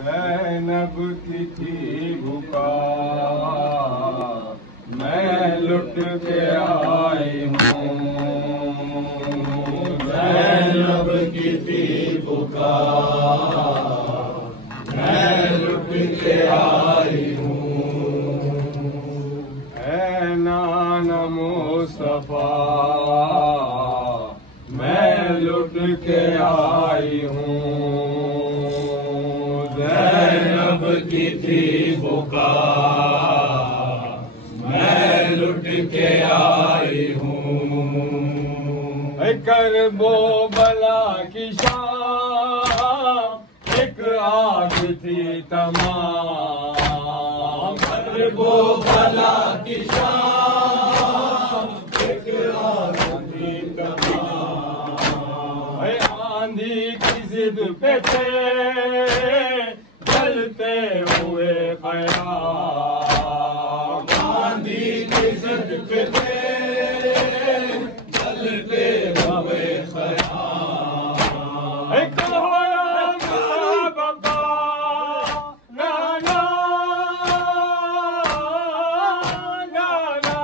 ज़ैनब की थी पुकार, मैं लुट के आई हूँ। ज़ैनब की थी पुकार, मैं लुट के आई हूँ। है नाना मुस्तफा, मैं लुट के आई हूँ। ज़ैनब की थी पुकार, मैं लुट के आई हूँ। करबो बला की शाम, एक आग थी तमाम। करबो बला की शाम, एक आग थी तमाम। आंधी की जिद पे थे जलते हुए क़याम। आंधी की जिद पे थे जलते हुए क़याम। कोहराम था बका नाना नाना,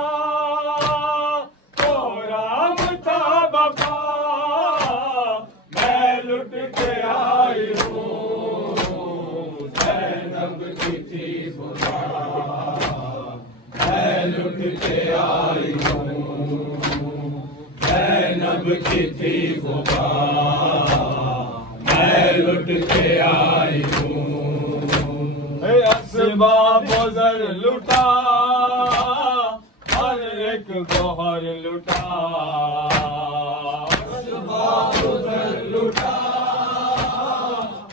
कोहराम था बका, मैं लुट के आई हूँ। ज़ैनब की थी पुकार, मैं लुट के आई हूँ। ज़ैनब की थी पुकार, मैं लुट के आई हूँ। असबाब ज़र लुटा, हर एक गोहर लुटा। असबाब ज़र लुटा,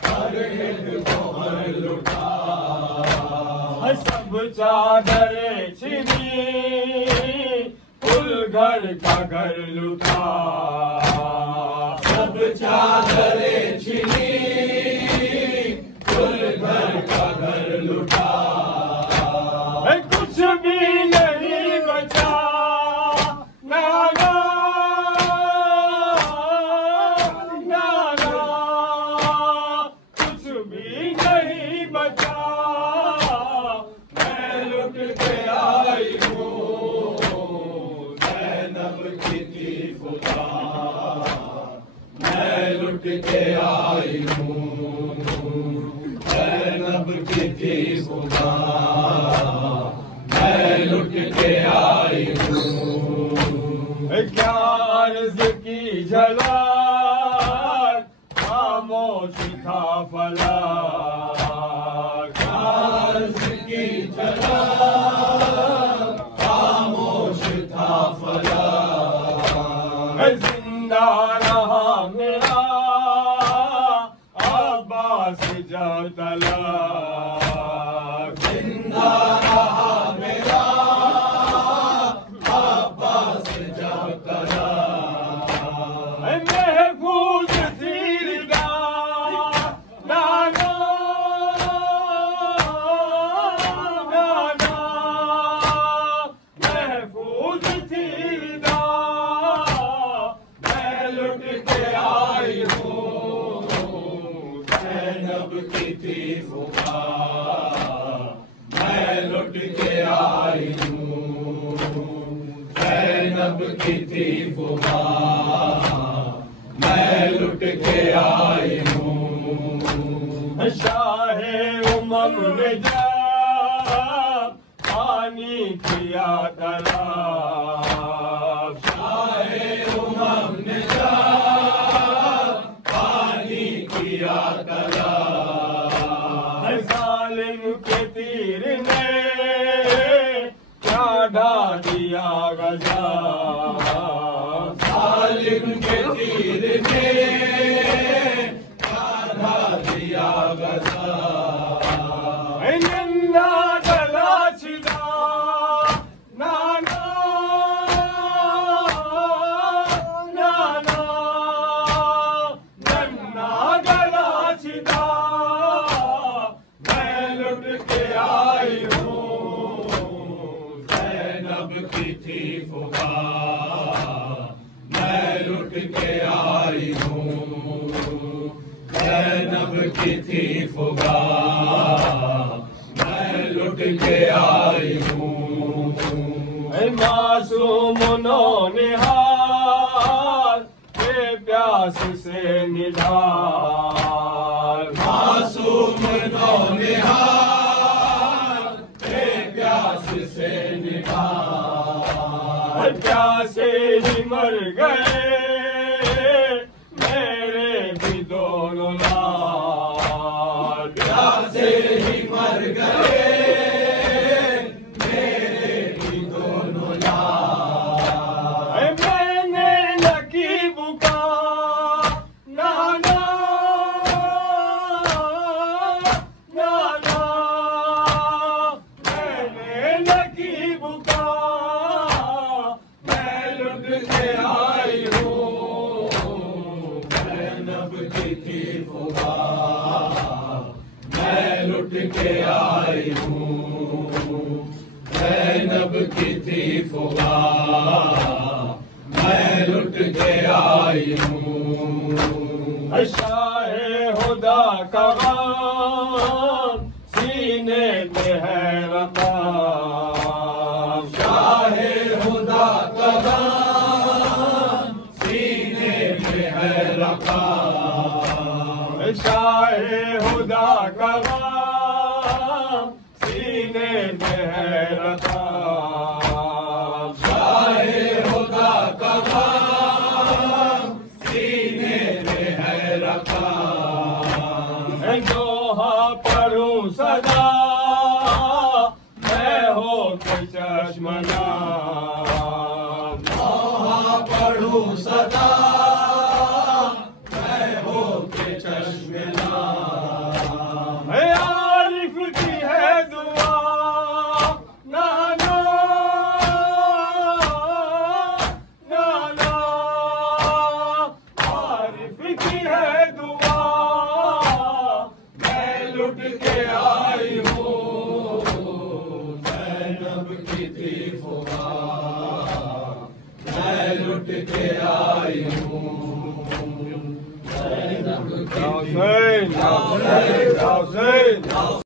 हर एक गोहर लुटा। सब चादरें छिनी, कुल घर का घर लुटा। सब चादरें छिनी, कुल घर का घर लुटा। कुछ भी नहीं बचा नाना नाना, कुछ भी नहीं बचा, मैं लुट के आई हूँ। ज़ैनब की थी पुकार, मैं लुट के आई हूँ। ज़ैनब की थी पुकार, मैं लुट के आई हूँ। क्या अर्ज़ की झलक, खामोश था फलक। अर्ज़ की झलक, खामोश था फलक। जिंदा रहा मेरा अब्बास जब तलक। जिंदा रहा मेरा अब्बास जब तलक। महफूज थी रिदा नाना नाना, महफूज थी रिदा, मैं लुट के आई हूँ। ज़ैनब की थी पुकार, मैं लुट के आई हूँ। ज़ैनब की थी पुकार, मैं लुट के आई हूँ। शाहे उमम ने जब पानी किया तलाश। शाहे उमम ने जब पानी किया तलाश। जालिम के तीर ने क्या ढा दिया गज़ब। जालिम के तीर ने आधा दिया गज़ब। नन्ना गला छिदा नाना नाना, नन्ना गला छिदा, मैं लुट के आई हूँ। ज़ैनब की थी पुकार, मैं लुट के आई हूँ। ज़ैनब की थी फुगा मैं लुट के आई हूँ। मासूम नौनिहाल के प्यास से निढाल, मासूम नौनिहाल के प्यास से निढाल, प्यासे ही मर गए मेरे भी दोनों लाल, प्यासे ही मर गए मेरे भी दोनों लाल। मैंने लकी बुका नाना नाना, मैंने लकी बुका मैं लुट के आई हूँ। ज़ैनब की थी फुगा मैं लुट के आई हूँ। ज़ैनब की थी फुगा मैं लुट के आई हूँ। शाहे खुदा का गम सीने पे है रकाम, शाहे खुदा का गम सीने में है रकाम, शाहे खुदा का गम सीने पे है रकाम, शाहे खुदा का गम सीने में है रकाम। दोहा पढ़ूं सदा मैं हो के चश्मनाम, दोहा पढ़ूं सदा मैं हो के चश्मेनाम। आरिफ की है दुआ नाना नाना, आरिफ की है दुआ मैं लुट के आई हूँ। ज़ैनब की थी फुगा मैं लुट के आई हूँ। ज़ैनब की थी Hussein, Hussein, Hussein.